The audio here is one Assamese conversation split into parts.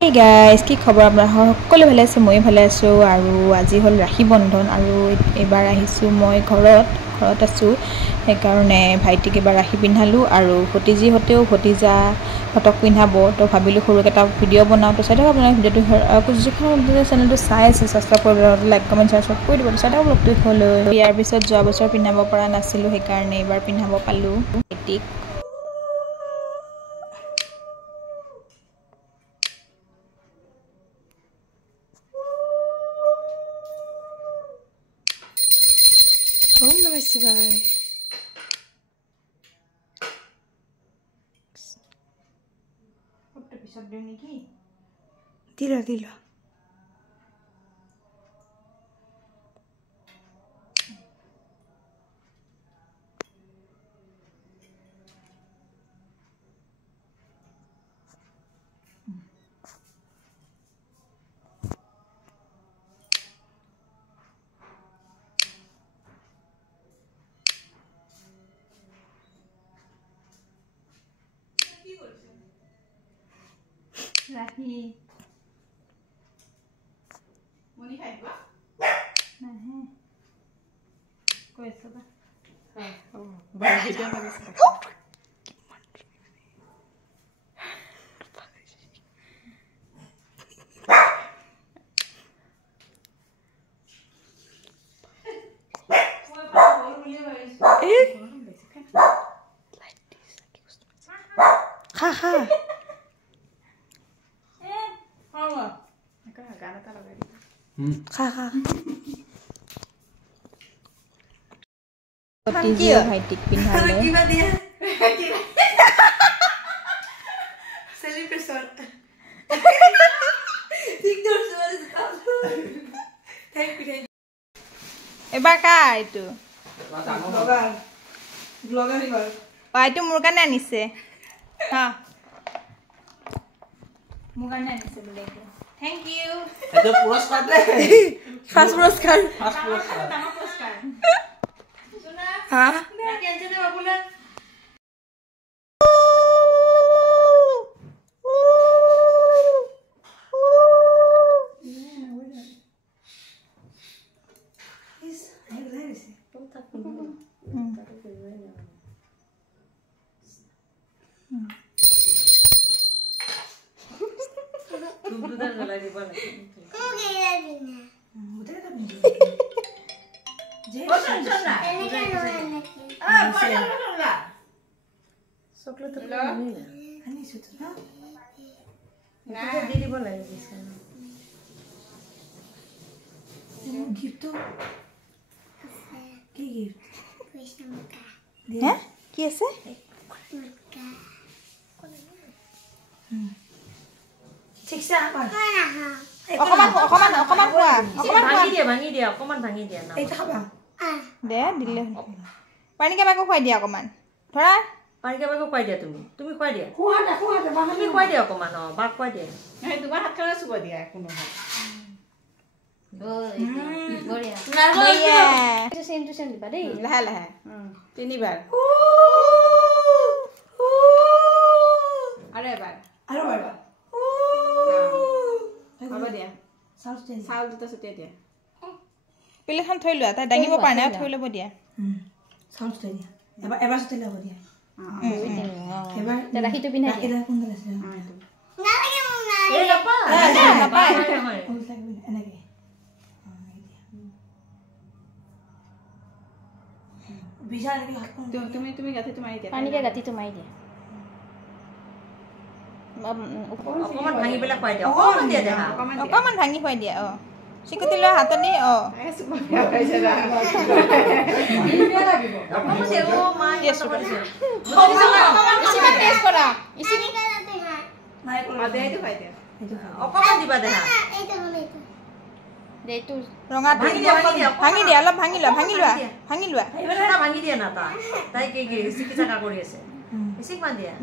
Hey guys, কি খবৰ আপোনাৰ সকলো ভালে আছে মই ভালে আছো আৰু আজি হল ৰাখি বন্ধন আৰু এবাৰ আহিছো মই ঘৰত আছো সেই কাৰণে ভাইটিক এবাৰ ৰাখি পিন্ধালো আৰু ভতিজি হতেও ভতিজা হতক পিন্ধাব তো ভাবিলো সৰু এটা ভিডিও বনাও তো চাইটো আপোনাৰ ভিডিওটো যিখন চেনেলটো চাই আছে সাবস্ক্ৰাইব কৰিব লাইক কমেন্ট শেয়াৰ কৰি দিব চাইটো ব্লগটো হলো ইয়াৰ পিছত যোৱা বছৰ পিন্ধাব পৰা নাছিলো সেই কাৰণে এবাৰ পিন্ধাব পালো ভাইটিক Om Namah Shivaya. Dilo. Rahi. Moni খাইবা? নাহে। কইছো বা? হ্যাঁ, বড় ভিডিও লাগিছে। Ha. Kha. Thank you. Haitik pinhale. Kiba dia? Celebration. TikTok suara. Thank you. Ebar ka itu? Vlogger ebar. Oh, itu মোৰ কাৰণে আনিছে। হা। মোৰ কাৰণে আনিছে বোলে এইটো। Thank you. এটা পুৰস্কাৰ দে। ফাৰ্স্ট পুৰস্কাৰ। ডাঙৰ পুরস্কার। শুনা? হ্যাঁ। রাখি আনছে না বাবুলা? দুধের গলাই দিব না যে বসন না চকলেট তো আনি সুত না না দি দিব লাগে দিছে গিফট কি গিফট হ্যাঁ কি আছে ঠিক আছে আবার অকমান কোৱা ভাঙি দিয়া অকমান ভাঙি দিয়া না এইটা খাবা দে দিলে পানী কেবাকো খুৱাই দিয়া অকমান ধৰা পানী কেবাকো খুৱাই দিয়া তুমি খুৱাই দিয়া খুৱাটা তুমি খুৱাই দিয়া অকমান বাক খুৱাই দিয়া নাই তোমাৰ হাত খালা চুবা দিয়া কোনো বঢ়িয়া নাৰগল সেন্টুশন দিবা দেই লাহে তিনিবাৰ আৰু এবাৰ হ'ব দিয়া চাউল দুটা ছটিয়াই দিয়া পিলেখন থৈ লোৱা তাই দাঙিব পৰা নাই থৈ ল'ব দিয়া চাউল ছটিয়াই দিয়া এবাৰ ছটিয়াই ল'ব দিয়া এবাৰ ৰাখিটো পিন্ধাই দিয়া কোন আছে এই নাপায় এনেকে বিজা লাগি হাত তুমি গাঠিটো মাৰি দিয়া পানীকে গাঠিটো মাৰি দিয়া অকমান ভাঙি পেলা খুৱাই দিয়া অকমান দিয়া দেখা অকমান ভাঙি খুৱাই দিয়া চিকুতি লৈ হাত দি ৰঙা ভাঙি দিয়া অলপ ভাঙি লোৱা ভাঙি দিয়া না তাই কি চিকিৎসা কৰি আছে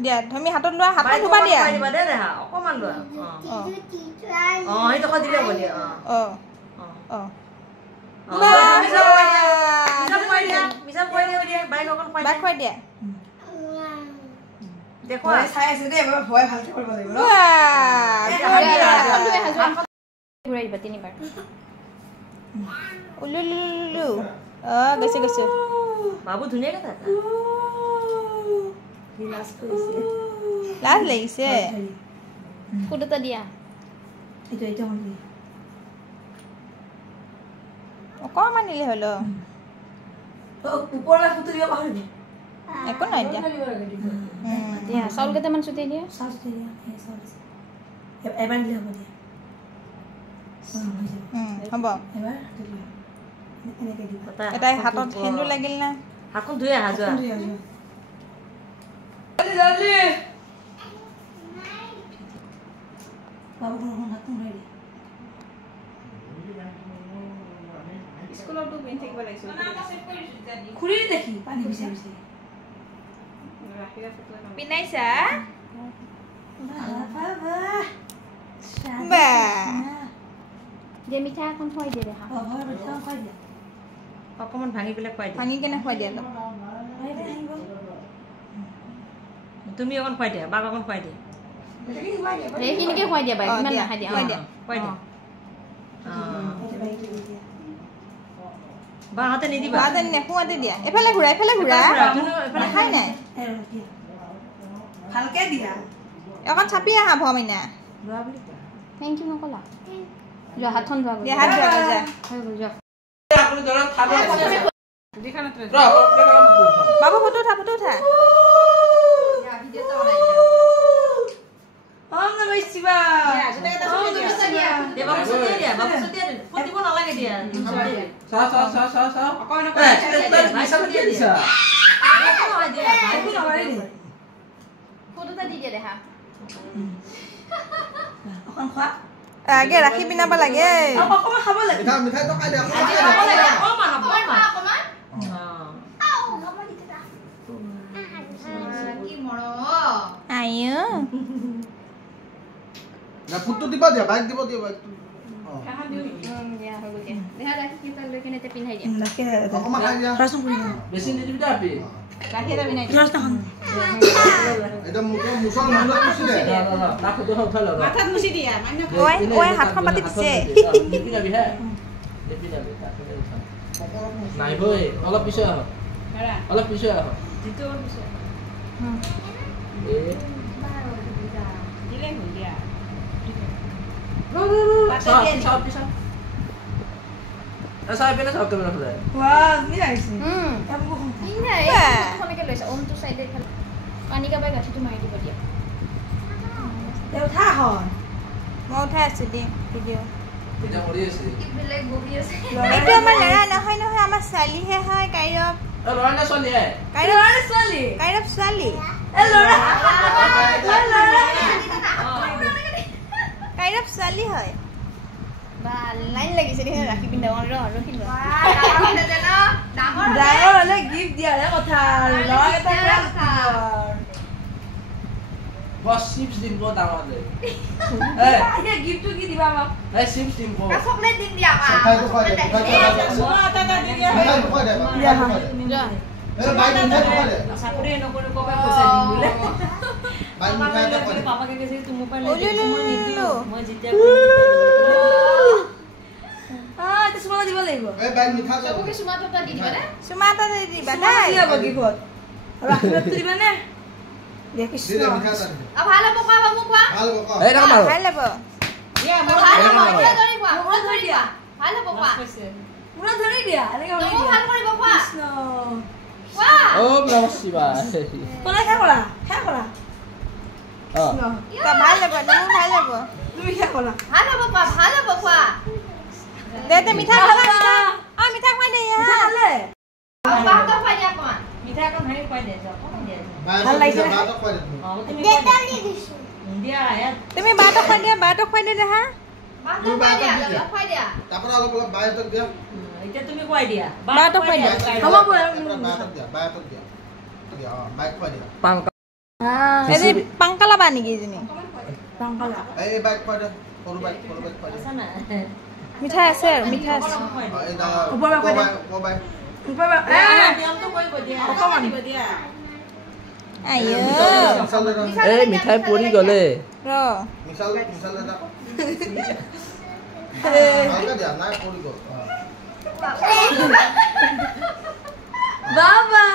দিয়া তুমি হাতত লোৱা হাত ধুবা দিয়া অকমান লোৱা এইটো খা দিলে হ'ব দিয়া বাইক খুৱাই দিয়া দেখো চাই আছে দে ভয় ভালকে কৰিব লাগিব ঘূৰাই দিবা 3 বাৰ উলুলুলু গৈছে গৈছে বাবু ধুনীয়াকৈ থাকা লাজ লাগিছে ফুটটা দিয়া অকণমান নিলে হলো একো নাই এতিয়া চাউল কেইটামান ছটিয়াই দিয়া এবাৰ দিলে হ'ব দিয়া হ'ব এবাৰ এনেকৈ দিবা এটাই হাতত সেন্দুৰ লাগিল না হাতখন ধুই আহা যোৱা জলদি বাবু হাতখন ধুই দিয়া স্কুলতো পিন্ধি থাকিব লাগিছিল খুৰি দেখি পানী বিচাৰি বিচাৰি পিন্ধাইছা যে মিঠা এখন খুৱাই দিয়ে দেখা অকমান ভাঙি পেলাই খুৱাই দিয়া ভাঙি কেনে খুৱাই দিয়া তুমি অকণ খুৱাই দিয়া বাক অকণ খুৱাই দিয়া এইখিনিকে খুৱাই দিয়া বাই ইমান নাখাই দিয়া খুৱাই দিয়া বা হাতে নিদিবা বাজে নেখুৱাতে দিয়া এফালে ঘূৰা নাখাই নাই ভালকে দিয়া অকণ চাপি আহা ভমিনা থেংক ইউ নকলা যোৱা হাতখন ধোৱা দিয়া হাত ধোৱা যা যোৱা বাবু ফটো উঠা ওম নমঃ শিৱায় ফুটটা দি দিয়া দেখা অকণ খোৱা আগে ৰাখি পিনাব লাগে অকণমান খাব লাগে মিঠাই তো খাই দিয়া আইও না ফুটটো দিবা দিয়া বাইক দিব দিয়া বাইক দিয়া হৈ গ'ল দিয়া দেখা ৰাখি কিটা লৈ কিনে তে পিন্ধাই দিয়া অকমান খাই দিয়া ৰচন কৰি দিয়া বেছি নিদিবি দে আপি ৰাখি এটা পিনাই ৰচন এটা মুছল মানুহ কুছি দে না ফুটো উঠাই ল মাথাত মুছি দিয়া ঐ হাতখন পাতি দিছে নিপি যাবি হে নিপি যাবি তাতে উঠা নাই বই অলপ পিছে আহ অলপ পিছে আহ যিটো পিছে এ দিলে হৈ দিয়া চাও পিছে চাই পেলে চাও কেমেৰা খোলা ওৱাও কি আহিছে ইংৰাই খনকে লৈছা ওমটো সাইডে খাল পানী কাবাই গাঠিটো মাৰি দিব দিয়া তে উঠা হয় মই উঠাই আছো দি ভিডিঅ' এটা কৰি আছে কি বেলেগ বগি আছে এইটো আমাৰ ল'ৰা নহয় আমাৰ ছোৱালীহে হয় কাইৰব এ ল'ৰা না ছোৱালী হে কাইৰব ছোৱালী এ ল'ৰা কাইৰব ছোৱালী হয় বা লাইন লাগিছে দেখে ৰাখি পিন্ধাব ৰখি লোৱা ডাঙৰ হলে গিফ্ট দিয়াৰে কথা আৰু ল'ৰা এটা বস চিপস দিম কো ডাঙৰ দে এতিয়া গিফ্টটো কি দিবা মোক এ চিপস দিম কো চকলেট দিম দিয়া মিঠাই তো খাই দিয়া মিঠাই তো খাই দিয়া এ বাইক মিঠাই তো খাই দিয়া চাকৰি নকৰি কবা পইচা দিম বোলে বাইক মিঠাই তো খাই দিয়া পাপাকে কৈছে তুমি মোবাইল মই যেতিয়া এইটো চুমা দিব লাগিব এ বাইক মিঠাই তো চকুকে চুমাটোটা দি দিবা দে চুমা এটা দিবা দেই কি হ'ব গিফ্টত আৰু আশীৰ্বাদটো দিবা নে দিয়া কৃষ্ণ দিলে মিঠাই তো আ ভাল হ'ব কোৱা বাবু কোৱা ভাল বকা এই ৰাম মাৰো ভাল ল'ব দিয়া ভাল হ'ব মুৰা ধৰি কোৱা মুৰা ধৰি দিয়া ভাল হ'ব কোৱা মুৰা ধৰি দিয়া এনেকে হ'ব তুমি ভাল কৰিব কোৱা কৃষ্ণ কোৱা ওম নমঃ শিৱায় কোনে হে কৰা অ তা ভাল ল'ব তুমি ভাল ল'ব তুমি হে কৰা ভাল হ'ব কোৱা দে মিঠা খাবা মিঠা খুৱাই দে ভালে বাহটো খুৱাই দিয়া কোৱা মিঠাই অকণ ভাঙি খুৱাই দিয়া অকণমান দিয়া ভাল লাগিছে বাক তো খাই দিয়া দিয়া ইয়াত তুমি বাটো খুৱাই দিয়া দেখা বাহটো খুৱাই দিয়া তাৰপৰ অলপ অলপ বাইক তো দিয়া এতিয়া তুমি খুৱাই দিয়া বাটো খুৱাই দিয়া হ'ব বৈ বাইক তো দিয়া বাইক খুৱাই দিয়া পাং এদি পাংকালা বা নেকি এজনী ৰংকলা এই বাইক খুৱাই দিয়া সৰু বাইক খুৱাই দিয়া আছে না মিঠাই আছে আৰু মিঠা আছে এই দা কবাই উপবা নিয়মটো কৰিব দিয়া অকমান দিব দিয়া আইও এই মিঠাই পৰি গ'লে ৰ মিছাল এটা ভালকে দিয়া নাই পৰি গ'ল বাবা